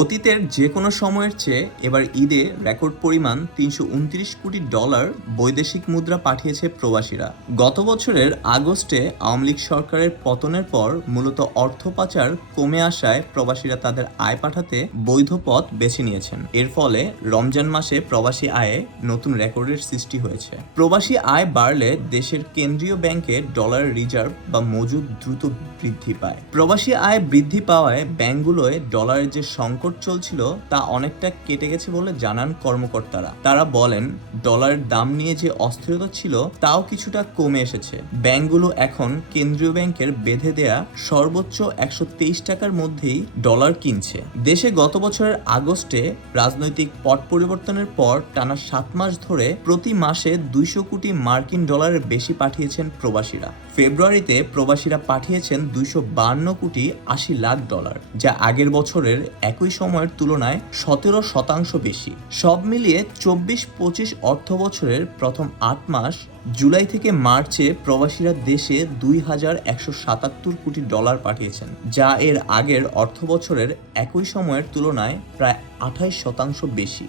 অতীতের যে কোনো সময়ের চেয়ে এবার ঈদে রেকর্ড পরিমাণ $৩২৯ কোটি বৈদেশিক মুদ্রা পাঠিয়েছে প্রবাসীরা। গত বছরের আগস্টে আওয়ামী লীগ সরকারের পতনের পর মূলত অর্থ পাচার কমে আসায় প্রবাসীরা তাদের আয় পাঠাতে বৈধ পথ বেছে নিয়েছেন। এর ফলে রমজান মাসে প্রবাসী আয়ে নতুন রেকর্ডের সৃষ্টি হয়েছে। প্রবাসী আয় বাড়লে দেশের কেন্দ্রীয় ব্যাংকে ডলার রিজার্ভ বা মজুদ দ্রুত বৃদ্ধি পায়। প্রবাসী আয় বৃদ্ধি পাওয়ায় ব্যাংকগুলোয় ডলারের যে সংকট চলছিল তা অনেকটা কেটে গেছে বলে জানান কর্মকর্তারা। তারা বলেন, ডলারের দাম নিয়ে যে অস্থিরতা ছিল তাও কিছুটা কমে এসেছে। ব্যাংকগুলো এখন কেন্দ্রীয় ব্যাংকের বেঁধে দেয়া সর্বোচ্চ 123 টাকার মধ্যেই ডলার কিনছে। দেশে গত বছরের আগস্টে রাজনৈতিক পট পরিবর্তনের পর টানা 7 মাস ধরে প্রতি মাসে 200 কোটি মার্কিন ডলারের বেশি পাঠিয়েছেন প্রবাসীরা। ফেব্রুয়ারিতে প্রবাসীরা পাঠিয়েছেন 252 কোটি 80 লাখ ডলার, যা আগের বছরের একই সময়ের তুলনায় 17% বেশি। সব মিলিয়ে 24-25 অর্থ বছরের প্রথম 8 মাস জুলাই থেকে মার্চে প্রবাসীরা দেশে 2177 কোটি ডলার পাঠিয়েছেন, যা এর আগের অর্থ বছরের একই সময়ের তুলনায় প্রায় 28% বেশি।